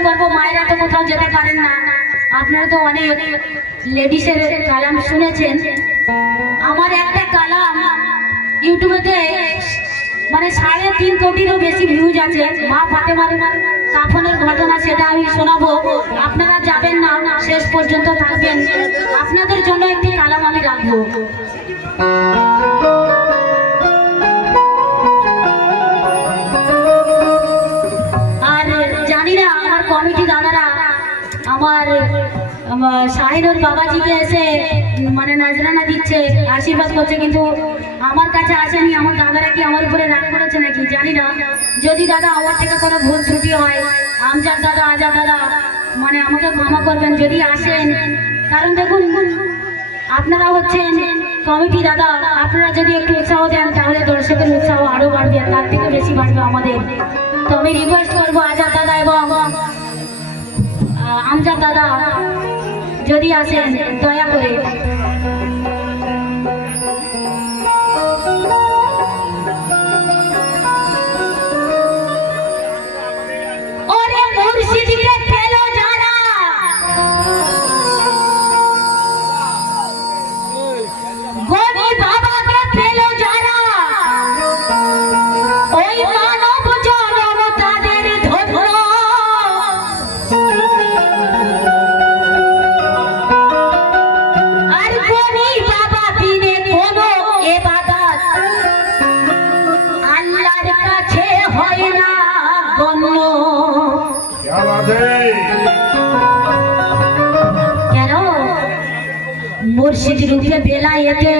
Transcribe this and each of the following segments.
অনুরোধ করবো, মায়েরা তো কোথাও যেতে পারেন না, আপনারা তো অনেক লেডিসের কালাম শুনেছেন। আমার একটা কালাম ইউটিউবেতে মানে 3.5 কোটিরও বেশি ভিউজ আছে, মা ফাতেমার কাফনের ঘটনা, সেটা আমি শোনাবো। আপনারা যাবেন না, শেষ পর্যন্ত থাকবেন, আপনাদের জন্য একটি কালাম আমি রাখবো। আর জানি না আমার কমিটি দাদারা আমার শাহিনুর বাবাজিকে এসে মানে নাজরানা দিচ্ছে, আশীর্বাদ করছে, কিন্তু আমার কাছে আসেনি। আমার দাদারা কি আমার উপরে রাগ করেছে নাকি জানি না। যদি দাদা আমার থেকে কোনো ভুল ত্রুটি হয়, আমজাদ দাদা, আজাদ দাদা, মানে আমাকে ক্ষমা করবেন যদি আসেন। কারণ দেখুন, আপনারা হচ্ছেন কমিটি দাদা, আপনারা যদি একটু উৎসাহ দেন তাহলে দর্শকের উৎসাহ আরো বাড়বে, আর তার থেকে বেশি বাড়বে আমাদের। তো আমি রিকোয়েস্ট করবো আজাদ দাদা এবং আমজাদ দাদা যদি আসেন দয়া করে। কেন মুর্শিদ রূপে বেলায়েতে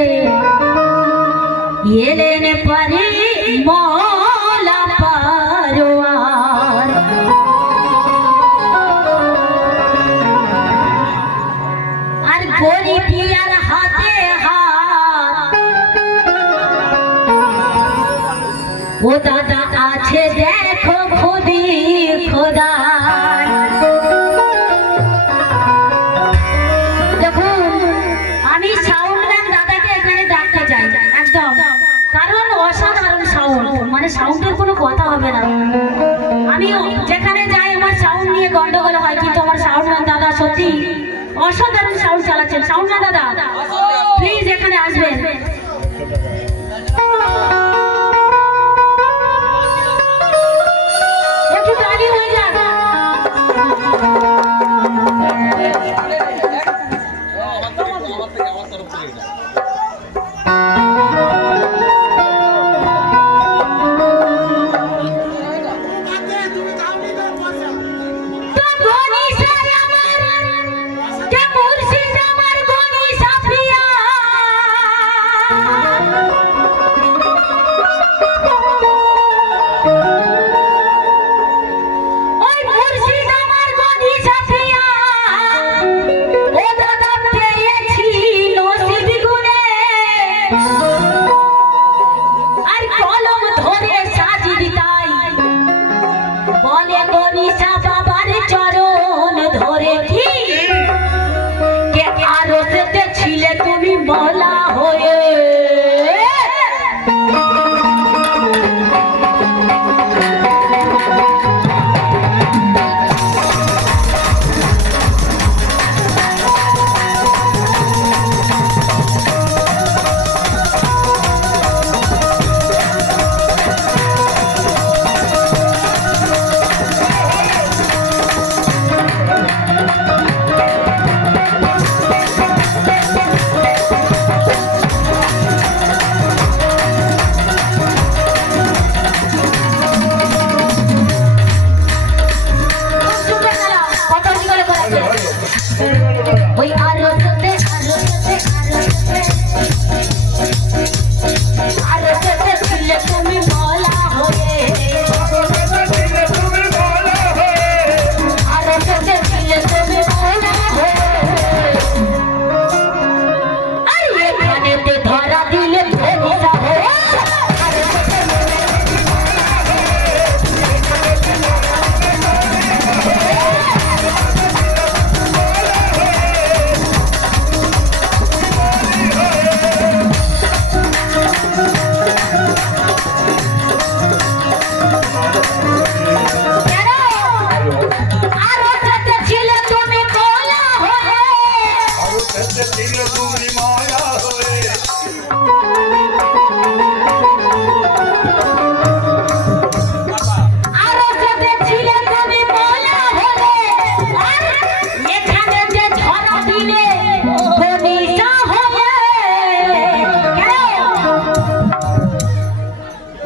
এলেন পরে মওলা পারওয়ার, আর গরিব পিয়ার হাতে হাত, ও দাদা আছে দেখো খুদি খোদা। মানে সাউন্ডের কোনো কথা হবে না, আমি যেখানে যাই আমার সাউন্ড নিয়ে গন্ডগোল হয়, কিন্তু আমার সাউন্ডম্যান দাদা সত্যি অসাধারণ সাউন্ড চালাচ্ছেন। সাউন্ডম্যান দাদা প্লিজ এখানে আসবেন। একটু তালি হয়ে যাক।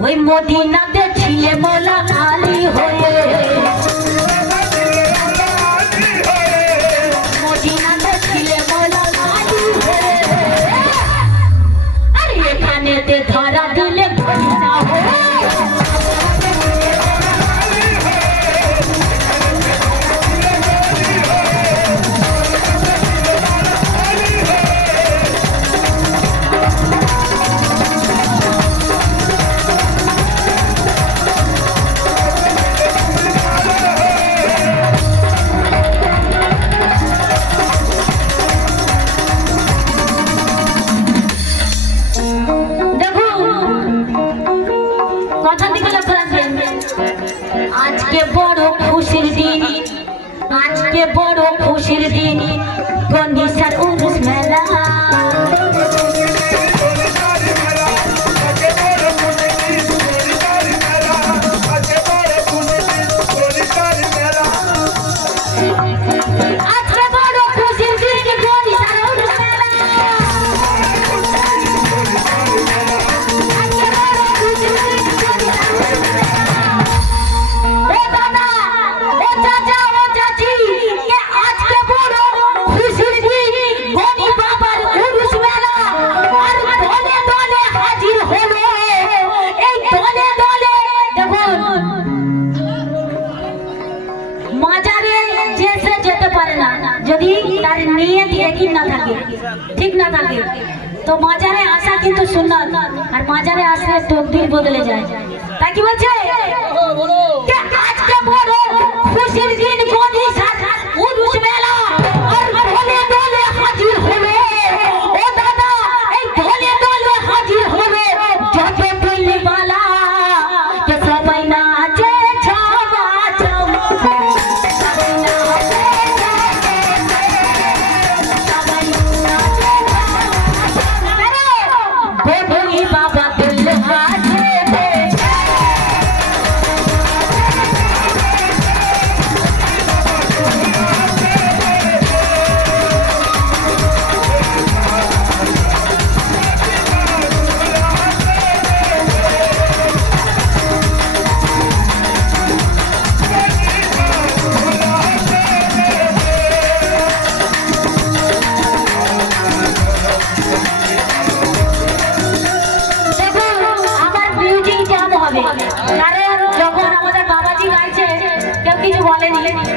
ওই মদিনাতে ছিলে মোলা আলী হয়ে, মদিনাতে ছিলে মোলা আলী হয়ে, আর এখানেতে ধরা দিলে ঘোষণা হয়ে। আজকে বড় খুশির দিন, আজকে বড় খুশির দিন, গণেশের উরুস মেলা। যদি তার নিয়ত একই না থাকে, ঠিক না থাকে, তো মাজারে আসা কিন্তু সুন্নাত, আর মাজারে আসলে তকদির বদলে যায়। তাই কি বলছে আজকে বড় খুশির দিন, গণেশের উরুস মেলা, আর দলে দলে হাজির হবে। ও দাদা, এই দলে দলে হাজির হবে যত পল্লীবালা, কে সবাই নাচে ছাবা ছাম, সবাই নাচে বাবা দিল হাতে।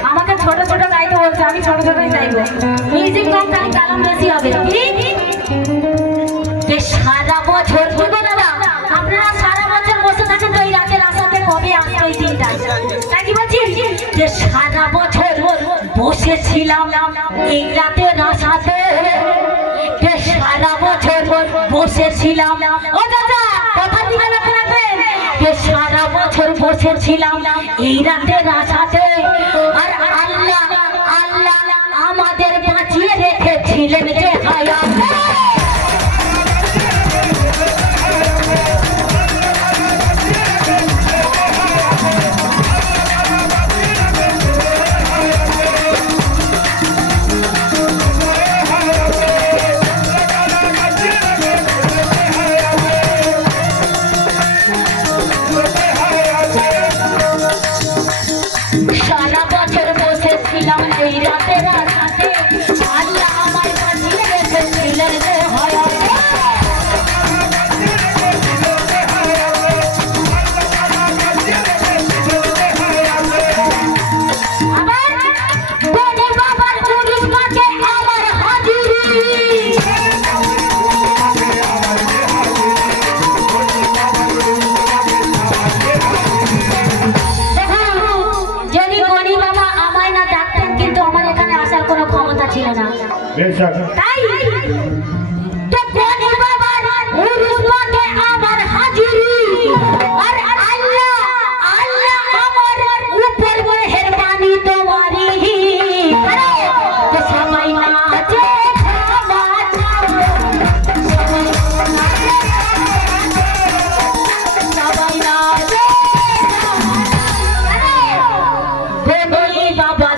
আমাকে ছোট ছোট গাইতে বলছে, আমি ছোট ছোটই গাইবো, মিউজিক কম খালি কালাম বেশি হবে। সারা বছর আপনারা সারা বছর বসে থাকেন তো এই রাতের আশাতে কবে আসবে এই দিনটা। তাই কি বলছি যে সারা বছর বসেছিলাম এই রাতের আশাতে, সারা বছর বসেছিলাম। ও দাদা কথা দিবেন আপনারা, সারা বছর বসেছিলাম এই রাতের আশাতে, আর আল্লাহ আল্লাহ আমাদের বাঁচিয়ে রেখেছিলেন যে হায়াতে। সারা বছর বসেছিলাম এই রাতের আশাতে, আল্লাহ আমার বাঁচিয়ে রেখেছিলেন যে হায়াতে। আবার গণি বাবার উরুস মাঠে আমার হাজিরি, ছিল না। তাই তো গণি বাবার উরুস মাঠে আমার হাজিরি, আর আল্লাহ আল্লাহ আমার উপর মেহেরবানি তোমারি, তো সবাই নাচে ছাবা ছাম, সবাই নাচে গণি বাবা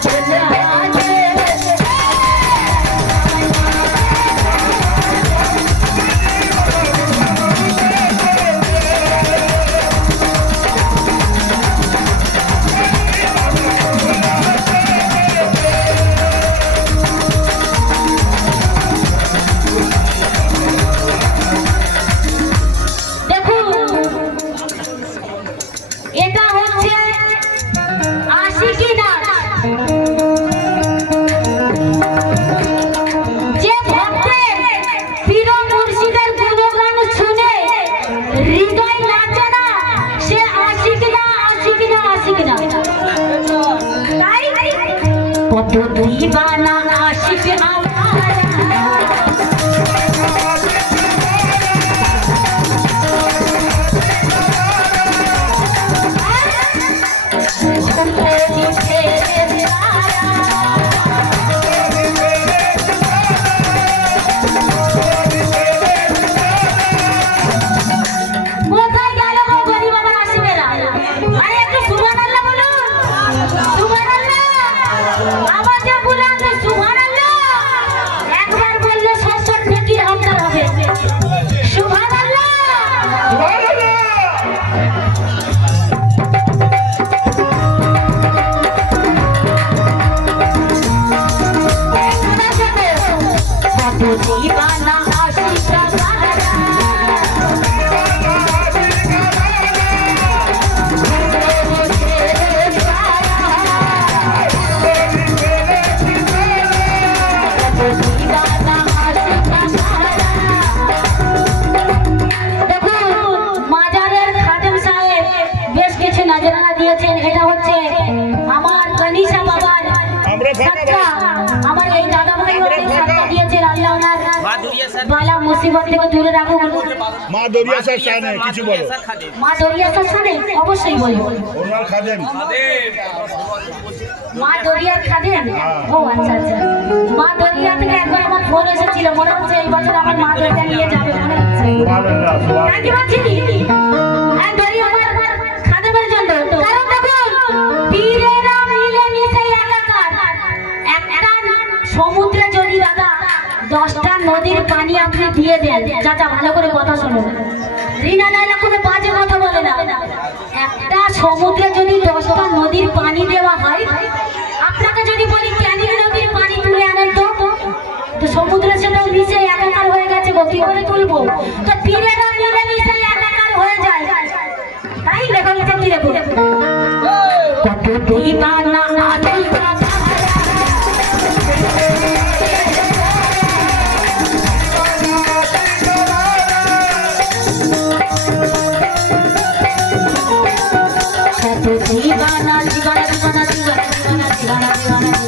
কত দিবানা আশিক দিয়েছেন। এটা হচ্ছে আমার গণিসা বাবার সাতটা, আমার এই দাদা ভাই সাতটা দিয়েছেন। আল্লাহ ওনার বালা মুসিবত থেকে দূরে রাখুন। মা দরিয়া স্যার জানে কিছু বলো। মা দরিয়া স্যার জানে অবশ্যই বলবো। ওনার খাদেম মা দরিয়ার খাদেম। ও আচ্ছা আচ্ছা। মা দরিয়া থেকে একবার আমার ফোন এসেছিল, মনে হচ্ছে এই বছর আমার মা দরিয়া নিয়ে যাবে মনে হচ্ছে। সুবহানাল্লাহ সুবহানাল্লাহ। নাকি বলছিনি এই দরিয়া আমার খাদেমের জন্য। কারণ দেখুন পীরেরা মিলে মিশে একাকার। একটা সমুদ্রে যদি দাদা 10টা নদীর পানি আপনি দিয়ে দেন, চাচা ভালো করে কথা শুনুন, রিনা লাইলা কোনো বাজে কথা বলে না। একটা সমুদ্রে যদি 10টা নদীর পানি দেওয়া হয়, আপনাকে যদি বলি ক্যানিং নদীর পানি তুলে আনেন তো সমুদ্রের সাথে মিশে একাকার হয়ে গেছে, কি করে তুলবো? তো পীরেরা মিলে মিশে একাকার হয়ে যায়। তাই লেখা হচ্ছে কি রেখো কত দিবানা আদল দিবানা দিবানা দিবানা দিবানা দিবানা দিবানা দিবানা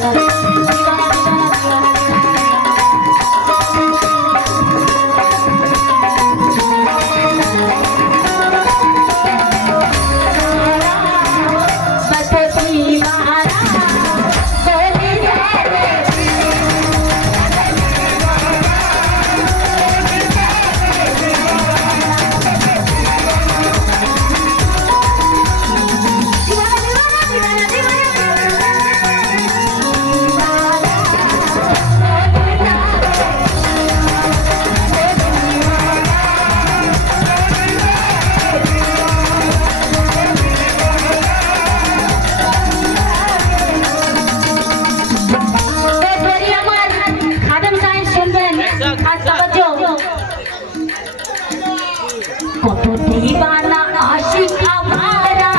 কত দিবানা আশিক আমারা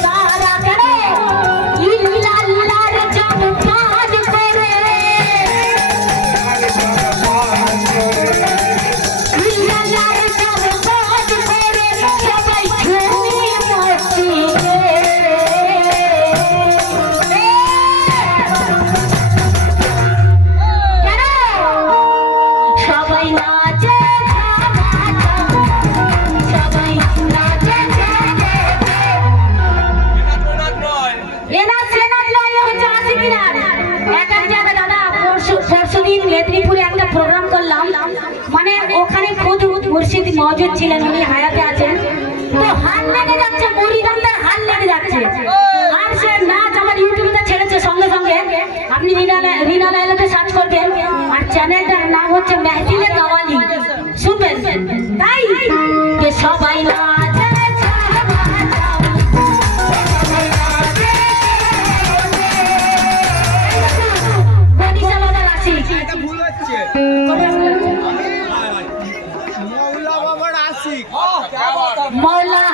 সারা করে ইল্লাল্লাহর জব পাঠ করে ইল্লাল্লাহর জব পাঠ করে সবাই ঝুমি মসজিদে সবাই নাচে মেদিনীপুরে একটা প্রোগ্রাম করলাম, মানে ওখানে খুদ মুর্শিদ মওজুদ ছিলেন, উনি হায়াতে আছেন। তো হাল লেগে যাচ্ছে, মুরিদানদের হাল লেগে যাচ্ছে। আর সে নাচ আমার ইউটিউবে ছেড়েছে সঙ্গে সঙ্গে। আপনি রিনা লাইলাকে সার্চ করবেন, আর চ্যানেলটার নাম হচ্ছে মেহফিলে কাওয়ালি, শুনবেন। তাই যে সবাই নাচে মৌলা